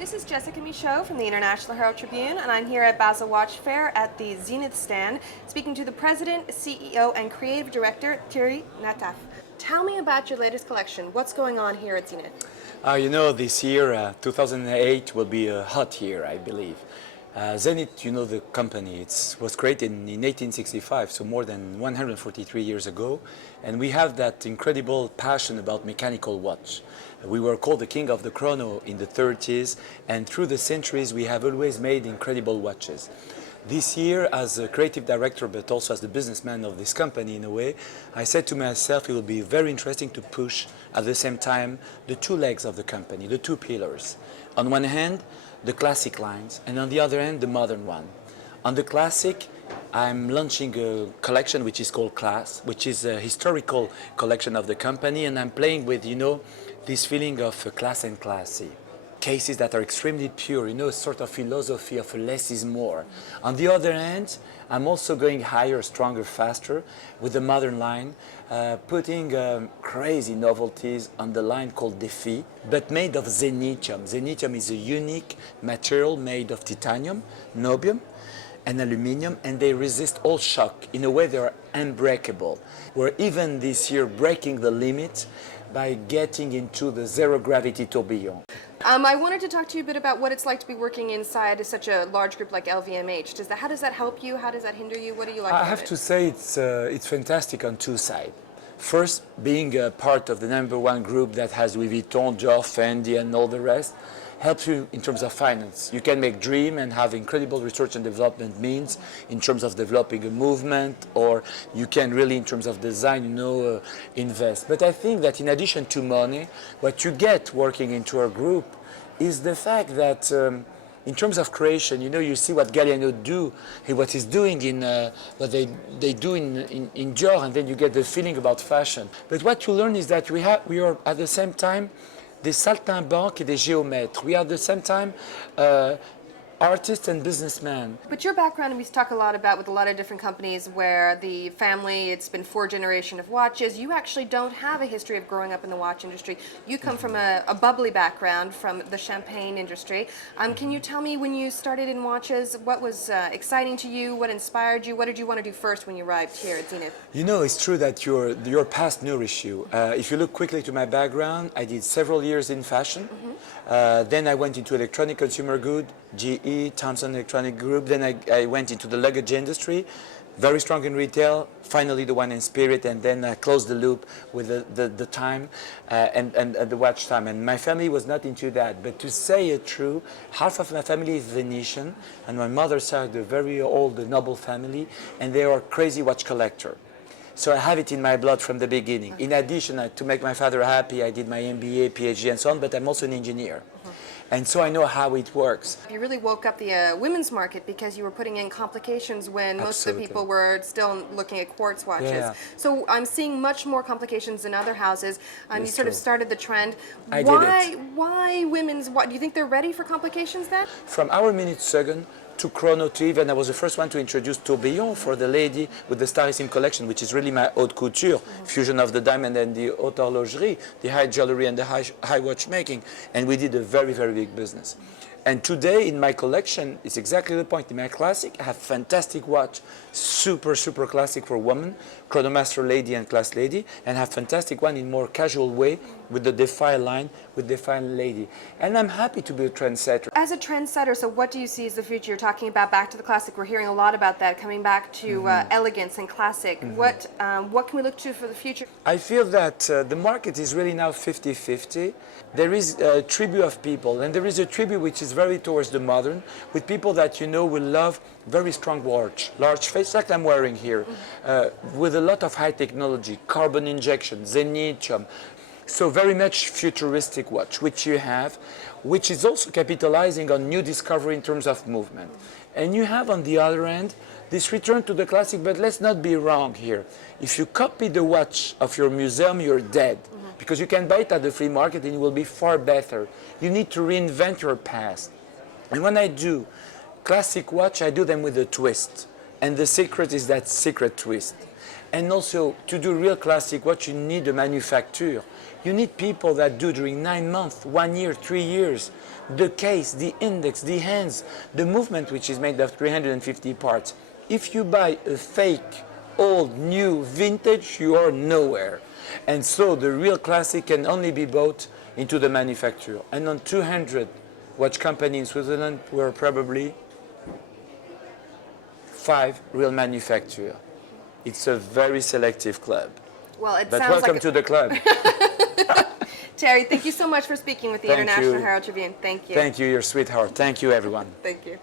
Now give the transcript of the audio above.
This is Jessica Michault from the International Herald Tribune, and I'm here at Basel Watch Fair at the Zenith stand, speaking to the President, CEO, and Creative Director, Thierry Nataf. Tell me about your latest collection. What's going on here at Zenith? This year, 2008, will be a hot year, I believe. Zenith, the company, it was created in 1865, so more than 143 years ago, and we have that incredible passion about mechanical watch. We were called the king of the chrono in the 30s, and through the centuries we have always made incredible watches. This year, as a creative director, but also as the businessman of this company in a way, I said to myself it will be very interesting to push at the same time the two legs of the company, the two pillars. On one hand, the classic lines, and on the other hand, the modern one. On the classic, I'm launching a collection which is called Class, which is a historical collection of the company, and I'm playing with, this feeling of class and classy. Cases that are extremely pure, a sort of philosophy of less is more. On the other hand, I'm also going higher, stronger, faster with the modern line, putting crazy novelties on the line called Défi, but made of Zenithium. Zenithium is a unique material made of titanium, niobium, and aluminium, and they resist all shock. In a way, they are unbreakable. We're even this year breaking the limit by getting into the zero-gravity tourbillon. I wanted to talk to you a bit about what it's like to be working inside such a large group like LVMH. How does that help you? How does that hinder you? What do you like about it? I have to say it's fantastic on two sides. First, being a part of the #1 group that has Louis Vuitton, Dior, Fendi, and all the rest, helps you in terms of finance. You can make dream and have incredible research and development means in terms of developing a movement, or you can really, in terms of design, invest. But I think that in addition to money, what you get working into a group is the fact that in terms of creation, you see what Galliano do, what he's doing in what they do in Dior, and then you get the feeling about fashion. But what you learn is that we are at the same time des saltimbanques et des géomètres. We are at the same time artists and businessmen. But your background, we talk a lot about with a lot of different companies where the family, it's been 4 generations of watches. You actually don't have a history of growing up in the watch industry. You come from a bubbly background from the champagne industry. Can you tell me, when you started in watches, what was exciting to you? What inspired you? What did you want to do first when you arrived here at Zenith? It's true that your past nourishes you. If you look quickly to my background, I did several years in fashion. Then I went into electronic consumer good, GE, Thomson Electronic Group. Then I went into the luggage industry, very strong in retail, finally the wine and spirit, and then I closed the loop with the time and the watch time. And my family was not into that. But to say it true, half of my family is Venetian, and my mother's side, a very old, noble family, and they are crazy watch collector. So I have it in my blood from the beginning. In addition, to make my father happy, I did my MBA, PhD, and so on, but I'm also an engineer. And so I know how it works. You really woke up the women's market because you were putting in complications when most of the people were still looking at quartz watches. Yeah. So I'm seeing much more complications than other houses. You sort of started the trend. I did it. Why women's? Do you think they're ready for complications then? From our minute second to chrono to even, I was the first one to introduce tourbillon for the lady with the Starissime collection, which is really my haute couture, fusion of the diamond and the haute horlogerie, the high jewelry and the high watchmaking, and we did a very, very big business. And today in my collection, it's exactly the point. In my classic, I have fantastic watch, super, super classic for women, Chronomaster lady and class lady, and have fantastic one in more casual way with the Defy line, with Defy lady. And I'm happy to be a trendsetter. As a trendsetter, so what do you see as the future? You're talking about back to the classic. We're hearing a lot about that, coming back to elegance and classic. What can we look to for the future? I feel that the market is really now 50-50. There is a tribute of people, and there is a tribute which is very towards the modern, with people that will love very strong watch, large face like I'm wearing here, with a lot of high technology, carbon injection, Zenithium. So very much futuristic watch, which you have, which is also capitalizing on new discovery in terms of movement. And you have on the other end this return to the classic, but let's not be wrong here. If you copy the watch of your museum, you're dead. Because you can buy it at the free market and it will be far better. You need to reinvent your past. And when I do classic watch, I do them with a twist. And the secret is that secret twist. And also, to do real classic, what you need a manufacturer. You need people that do during 9 months, 1 year, 3 years, the case, the index, the hands, the movement, which is made of 350 parts. If you buy a fake, old, new, vintage, you are nowhere. And so the real classic can only be bought into the manufacturer. And on 200 watch company in Switzerland, we're probably 5 real manufacturers. It's a very selective club. Well, it But sounds welcome like to the club. Thierry, thank you so much for speaking with the Thank International you. Herald Tribune. Thank you. Thank you, your sweetheart. Thank you, everyone. Thank you.